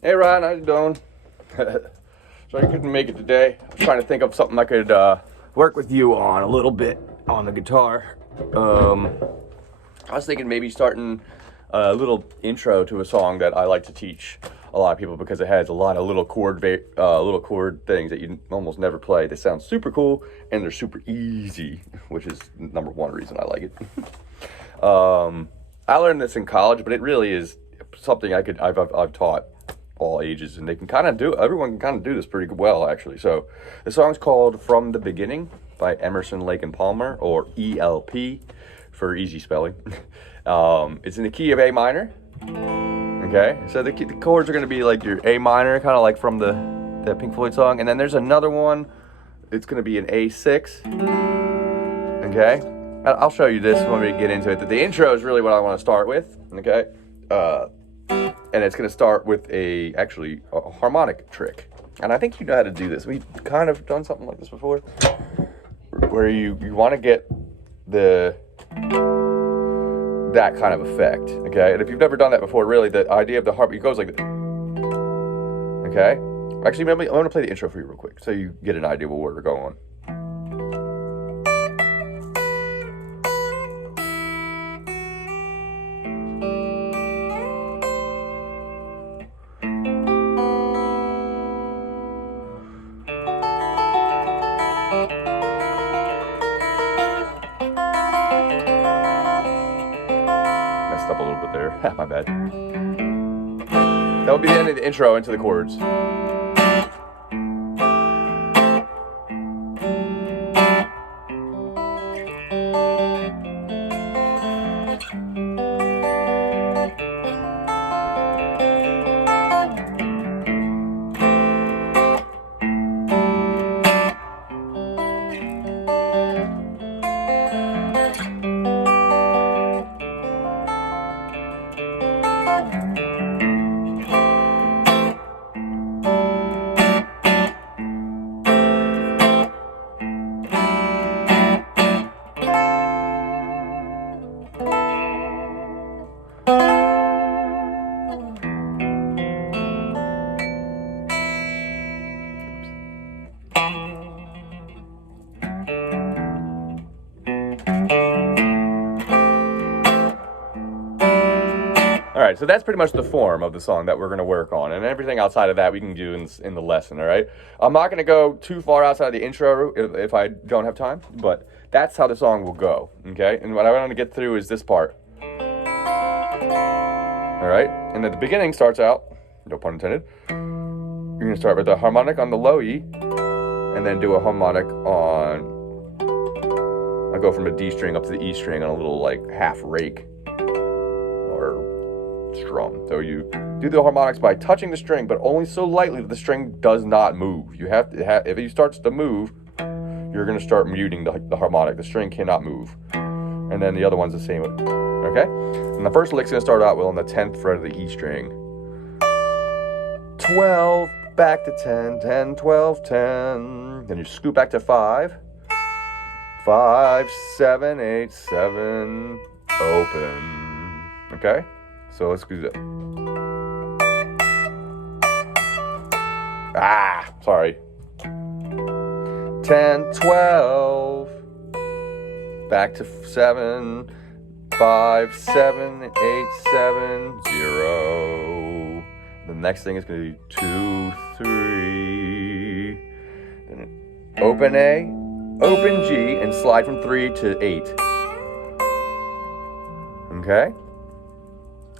Hey Ryan, how you doing? Sorry you couldn't make it today. I was trying to think of something I could work with you on a little bit on the guitar. I was thinking maybe starting a little intro to a song that I like to teach a lot of people because it has a lot of little chord things that you almost never play. They sound super cool and they're super easy, which is number one reason I like it. I learned this in college, but it really is something I've taught all ages, and they can kind of do, everyone can kind of do this pretty well, actually. So the song's called From the Beginning by Emerson, Lake and Palmer, or ELP for easy spelling. It's in the key of A minor. Okay, so the chords are going to be like your A minor, kind of like from that Pink Floyd song, and then there's another one. It's going to be an A6. Okay, I'll show you this when we get into it. The intro is really what I want to start with. Okay, and it's going to start with a harmonic trick, and I think you know how to do this. We've kind of done something like this before, where you want to get that kind of effect, okay? And if you've never done that before, really, the idea of the harp, it goes like this, okay? Actually, I want to play the intro for you real quick, so you get an idea of where we're going. Up a little bit there. My bad. That will be the end of the intro into the chords. All right, so that's pretty much the form of the song that we're going to work on, and everything outside of that we can do in the lesson, all right? I'm not going to go too far outside of the intro if I don't have time, but that's how the song will go, okay? And what I want to get through is this part. All right, and at the beginning starts out, no pun intended, you're going to start with a harmonic on the low E, and then do a harmonic on, I go from a D string up to the E string on a little like half rake or strum. So you do the harmonics by touching the string, but only so lightly that the string does not move. You have to if it starts to move, you're going to start muting the harmonic. The string cannot move. And then the other one's the same. Okay? And the first lick's going to start out on the 10th fret of the E string. 12, back to 10, 10, 12, 10. Then you scoop back to 5. 5, 7, 8, 7, open. Okay? So let's do that. Sorry. 10, 12. Back to 7. 5, 7, 8, 7, 0. The next thing is going to be 2, 3. Then open A, open G, and slide from 3 to 8. Okay?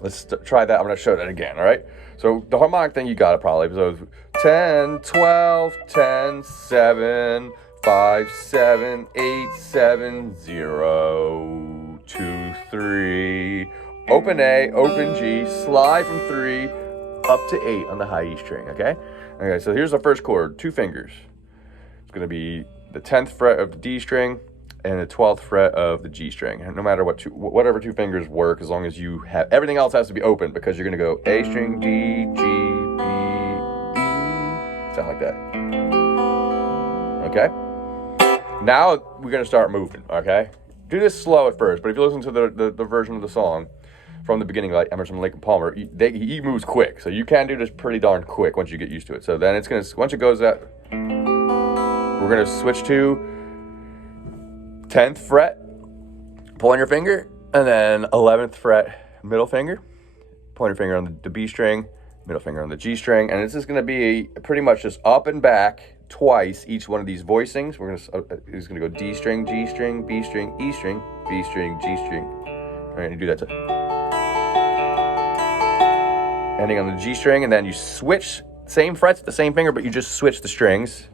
Let's try that. I'm going to show that again, all right? So the harmonic thing, you got it probably. So 10, 12, 10, 7, 5, 7, 8, 7, 0, 2, 3. Open A, open G, slide from 3 up to 8 on the high E string, okay? Okay, so here's the first chord, 2 fingers. It's going to be the 10th fret of the D string and the 12th fret of the G string. And no matter whatever 2 fingers work, as long as you have, everything else has to be open because you're going to go A string, D, G, B, E, sound like that. Okay? Now we're going to start moving, okay? Do this slow at first, but if you listen to the version of the song, from the beginning, like Emerson, Lake and Palmer, he moves quick, so you can do this pretty darn quick once you get used to it. So then it's gonna, once it goes that, we're gonna switch to 10th fret, pointer finger, and then 11th fret, middle finger, pointer finger on the B string, middle finger on the G string, and it's just gonna be pretty much just up and back twice each one of these voicings. We're gonna, it's gonna go D string, G string, B string, E string, B string, G string. All right, you do that to ending on the G string, and then you switch, same frets, the same finger, but you just switch the strings,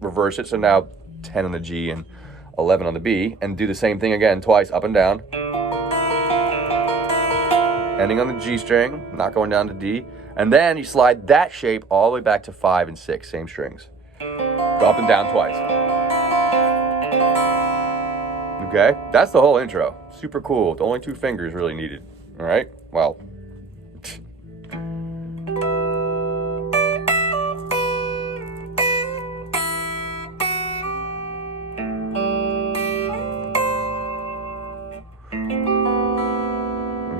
reverse it, so now 10 on the G and 11 on the B, and do the same thing again twice, up and down. Ending on the G string, not going down to D, and then you slide that shape all the way back to 5 and 6, same strings. Go up and down twice. Okay, that's the whole intro. Super cool. The only 2 fingers really needed. All right, well.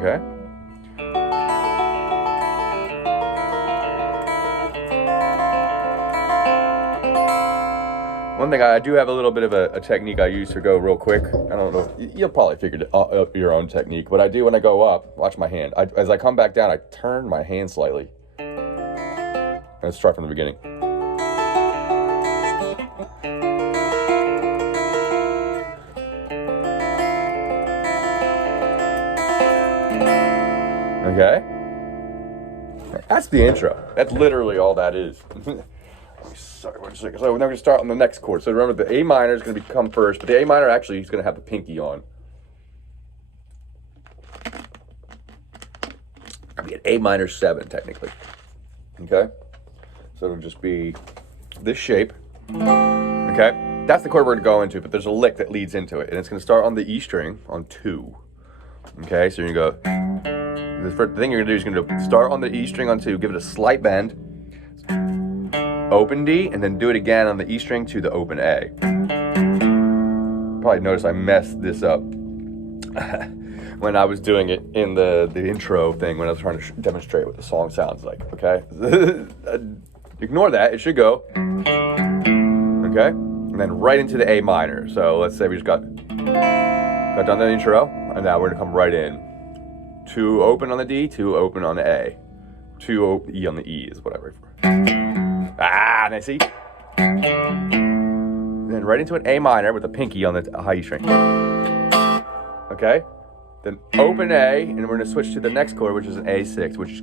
Okay. One thing, I do have a little bit of a technique I use to go real quick. I don't know, you'll probably figure out your own technique, but I do when I go up, watch my hand. As I come back down, I turn my hand slightly. Let's start from the beginning. Okay? That's the intro. That's literally all that is. Sorry, one second. So now we're going to start on the next chord. So remember, the A minor is going to come first, but the A minor actually is going to have the pinky on. I mean, A minor 7 technically. Okay, so it'll just be this shape. Okay, that's the chord we're going to go into, but there's a lick that leads into it, and it's going to start on the E string on 2. Okay, so you're going to go. The first thing you're going to do is you're going to start on the E string on 2, give it a slight bend. Open D, and then do it again on the E string to the open A. Probably noticed I messed this up when I was doing it in the intro thing, when I was trying to demonstrate what the song sounds like, okay? Ignore that, it should go. Okay? And then right into the A minor. So let's say we just got done the intro, and now we're gonna come right in. 2 open on the D, 2 open on the A. 2 E on the E is what I refer. And I see. And then right into an A minor with a pinky on the high E string. Okay? Then open A, and we're going to switch to the next chord, which is an A6, which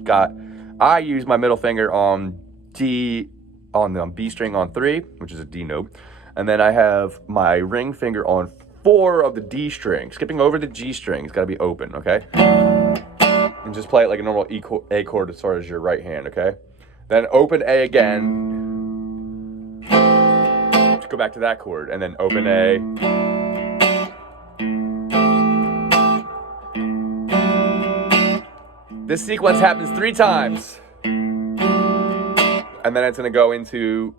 I use my middle finger on D, on the B string on 3, which is a D note. And then I have my ring finger on 4 of the D string, skipping over the G string. It's got to be open, okay? And just play it like a normal A chord as far as your right hand, okay? Then open A again. Go back to that chord, and then open A. This sequence happens 3 times. And then it's going to go into,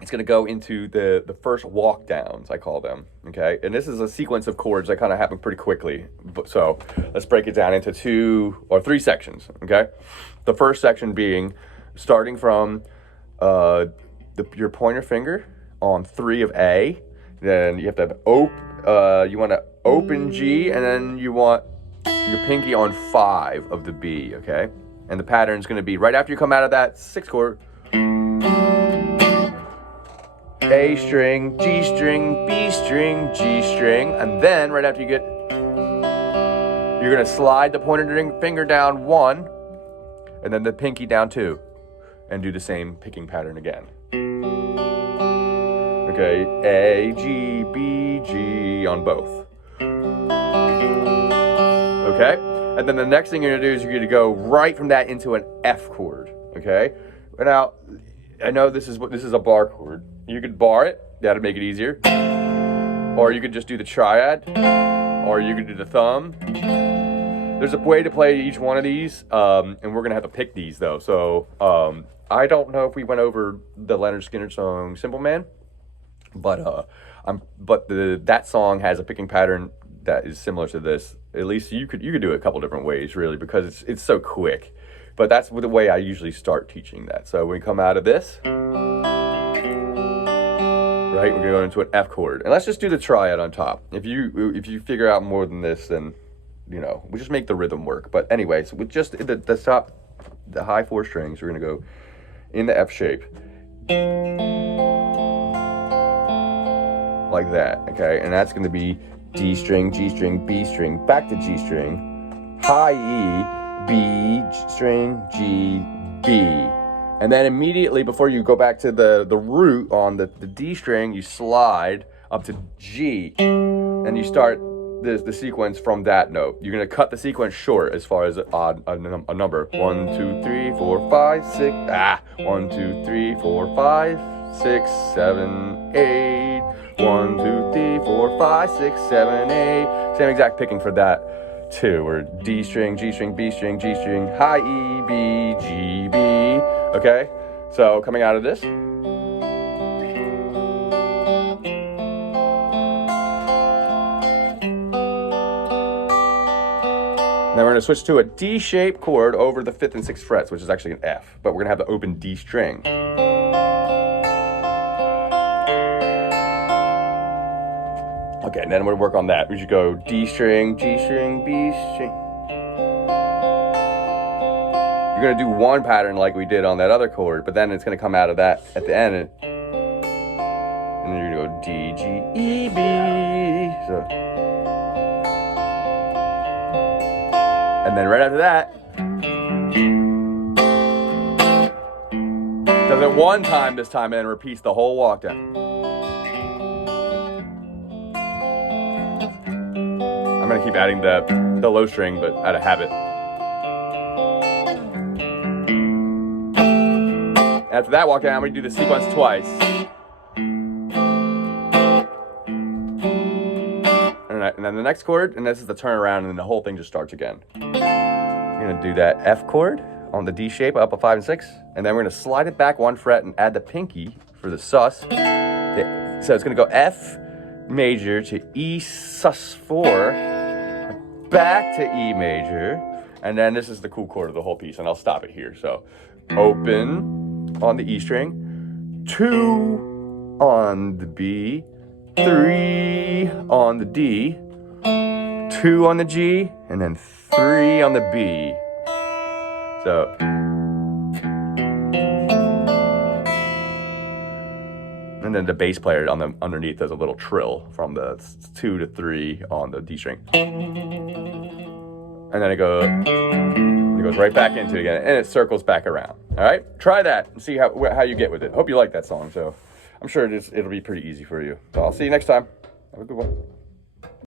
it's going to go into the first walk downs, I call them, okay? And this is a sequence of chords that kind of happen pretty quickly. So let's break it down into 2 or 3 sections, okay? The first section being starting from your pointer finger on 3 of A. Then you have to have you want to open G, and then you want your pinky on 5 of the B, okay? And the pattern is going to be right after you come out of that 6th chord. A string, G string, B string, G string, and then right after you're going to slide the pointer finger down 1, and then the pinky down 2, and do the same picking pattern again. Okay, A, G, B, G on both. Okay, and then the next thing you're going to do is you're going to go right from that into an F chord. Okay, now I know this is a bar chord. You could bar it, that'd make it easier, or you could just do the triad, or you could do the thumb. There's a way to play each one of these, and we're gonna have to pick these though. So I don't know if we went over the Leonard Skinner song "Simple Man," but that song has a picking pattern that is similar to this. At least you could do it a couple different ways, really, because it's so quick. But that's the way I usually start teaching that. So when we come out of this, right, we're gonna go into an F chord, and let's just do the triad on top. If you figure out more than this, then we just make the rhythm work. But anyway, so with just the top, the high 4 strings, we're gonna go in the F shape, like that. Okay, and that's gonna be D string, G string, B string, back to G string, high E, B string, G, B. And then immediately before you go back to the root on the D string, you slide up to G, and you start the sequence from that note. You're gonna cut the sequence short as far as a number. 1, 2, 3, 4, 5, 6. 1, 2, 3, 4, 5, 6, 7, 8. 1, 2, 3, 4, 5, 6, 7, 8. Same exact picking for that too. Or D string, G string, B string, G string, high E, B, G, B. Okay? So coming out of this. Now we're going to switch to a D-shaped chord over the 5th and 6th frets, which is actually an F, but we're going to have the open D string. Okay, and then we'll work on that. We should go D string, G string, B string. You're going to do one pattern like we did on that other chord, but then it's going to come out of that at the end. And then you're going to go D, G, E, B. So. And then right after that, does it one time this time and then repeats the whole walk down. I'm gonna keep adding the low string, but out of habit. After that walk down, I'm gonna do the sequence twice. And then the next chord, and this is the turnaround, and then the whole thing just starts again. We're gonna do that F chord on the D shape up a 5 and 6, and then we're gonna slide it back 1 fret and add the pinky for the sus. So it's gonna go F major to E sus4, back to E major, and then this is the cool chord of the whole piece, and I'll stop it here. So open on the E string, 2 on the B, 3 on the D, 2 on the G, and then 3 on the B. So, and then the bass player on the underneath does a little trill from the 2 to 3 on the D string, and then it goes right back into it again, and it circles back around. All right, try that and see how you get with it. Hope you like that song. So, I'm sure it'll be pretty easy for you. So I'll see you next time. Have a good one.